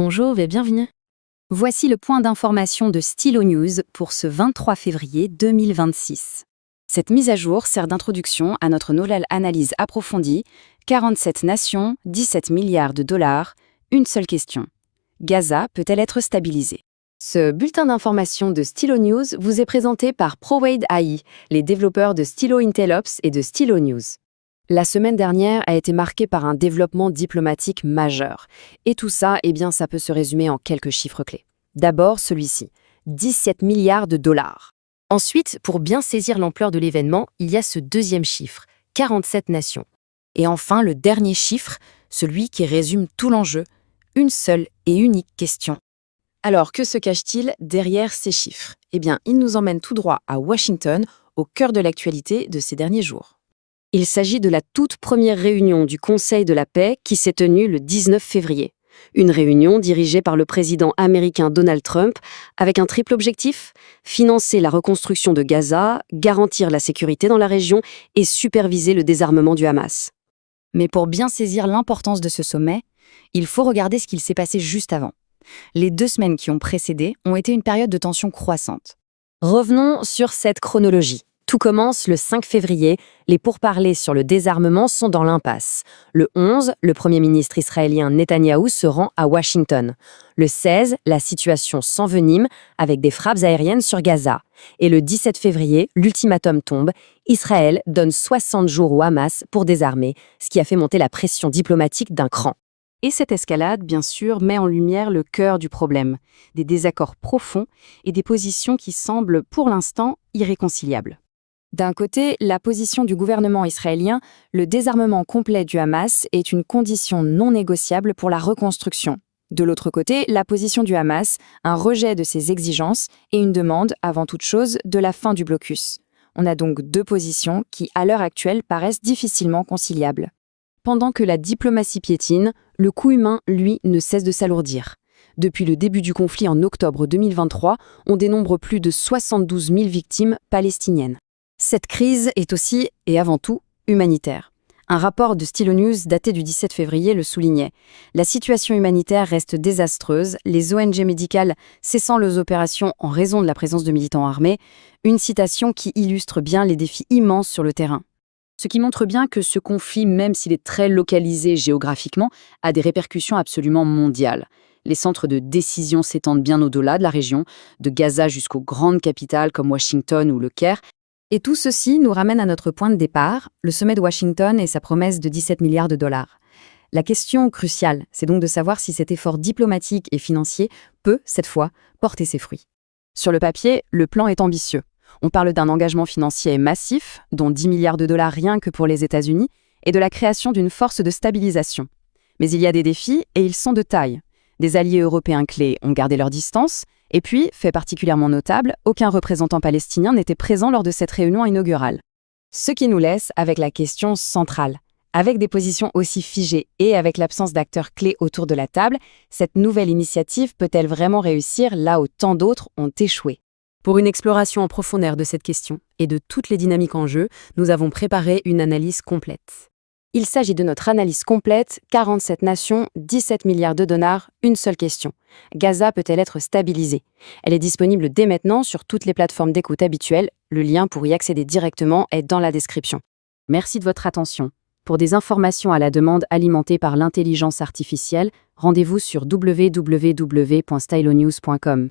Bonjour et bienvenue. Voici le point d'information de Stylo News pour ce 23 février 2026. Cette mise à jour sert d'introduction à notre nouvelle analyse approfondie. 47 nations, 17 milliards de dollars. Une seule question. Gaza peut-elle être stabilisée? Ce bulletin d'information de Stylo News vous est présenté par ProWade AI, les développeurs de Stylo Intelops et de Stylo News. La semaine dernière a été marquée par un développement diplomatique majeur. Et tout ça, ça peut se résumer en quelques chiffres clés. D'abord, celui-ci, 17 milliards de dollars. Ensuite, pour bien saisir l'ampleur de l'événement, il y a ce deuxième chiffre, 47 nations. Et enfin, le dernier chiffre, celui qui résume tout l'enjeu, une seule et unique question. Alors, que se cache-t-il derrière ces chiffres? Il nous emmène tout droit à Washington, au cœur de l'actualité de ces derniers jours. Il s'agit de la toute première réunion du Conseil de la paix qui s'est tenue le 19 février. Une réunion dirigée par le président américain Donald Trump avec un triple objectif: financer la reconstruction de Gaza, garantir la sécurité dans la région et superviser le désarmement du Hamas. Mais pour bien saisir l'importance de ce sommet, il faut regarder ce qu'il s'est passé juste avant. Les 2 semaines qui ont précédé ont été une période de tension croissante. Revenons sur cette chronologie. Tout commence le 5 février, les pourparlers sur le désarmement sont dans l'impasse. Le 11, le Premier ministre israélien Netanyahou se rend à Washington. Le 16, la situation s'envenime avec des frappes aériennes sur Gaza. Et le 17 février, l'ultimatum tombe. Israël donne 60 jours au Hamas pour désarmer, ce qui a fait monter la pression diplomatique d'un cran. Et cette escalade, bien sûr, met en lumière le cœur du problème, des désaccords profonds et des positions qui semblent, pour l'instant, irréconciliables. D'un côté, la position du gouvernement israélien, le désarmement complet du Hamas est une condition non négociable pour la reconstruction. De l'autre côté, la position du Hamas, un rejet de ses exigences et une demande, avant toute chose, de la fin du blocus. On a donc 2 positions qui, à l'heure actuelle, paraissent difficilement conciliables. Pendant que la diplomatie piétine, le coût humain, lui, ne cesse de s'alourdir. Depuis le début du conflit en octobre 2023, on dénombre plus de 72 000 victimes palestiniennes. Cette crise est aussi, et avant tout, humanitaire. Un rapport de Stylo News daté du 17 février le soulignait. La situation humanitaire reste désastreuse, les ONG médicales cessant leurs opérations en raison de la présence de militants armés, une citation qui illustre bien les défis immenses sur le terrain. Ce qui montre bien que ce conflit, même s'il est très localisé géographiquement, a des répercussions absolument mondiales. Les centres de décision s'étendent bien au-delà de la région, de Gaza jusqu'aux grandes capitales comme Washington ou le Caire. Et tout ceci nous ramène à notre point de départ, le sommet de Washington et sa promesse de 17 milliards de dollars. La question cruciale, c'est donc de savoir si cet effort diplomatique et financier peut, cette fois, porter ses fruits. Sur le papier, le plan est ambitieux. On parle d'un engagement financier massif, dont 10 milliards de dollars rien que pour les États-Unis, et de la création d'une force de stabilisation. Mais il y a des défis, et ils sont de taille. Des alliés européens clés ont gardé leur distance, et puis, fait particulièrement notable, aucun représentant palestinien n'était présent lors de cette réunion inaugurale. Ce qui nous laisse avec la question centrale. Avec des positions aussi figées et avec l'absence d'acteurs clés autour de la table, cette nouvelle initiative peut-elle vraiment réussir là où tant d'autres ont échoué? Pour une exploration en profondeur de cette question et de toutes les dynamiques en jeu, nous avons préparé une analyse complète. Il s'agit de notre analyse complète, 47 nations, 17 milliards de dollars, une seule question. Gaza peut-elle être stabilisée? Elle est disponible dès maintenant sur toutes les plateformes d'écoute habituelles. Le lien pour y accéder directement est dans la description. Merci de votre attention. Pour des informations à la demande alimentées par l'intelligence artificielle, rendez-vous sur www.stylonews.com.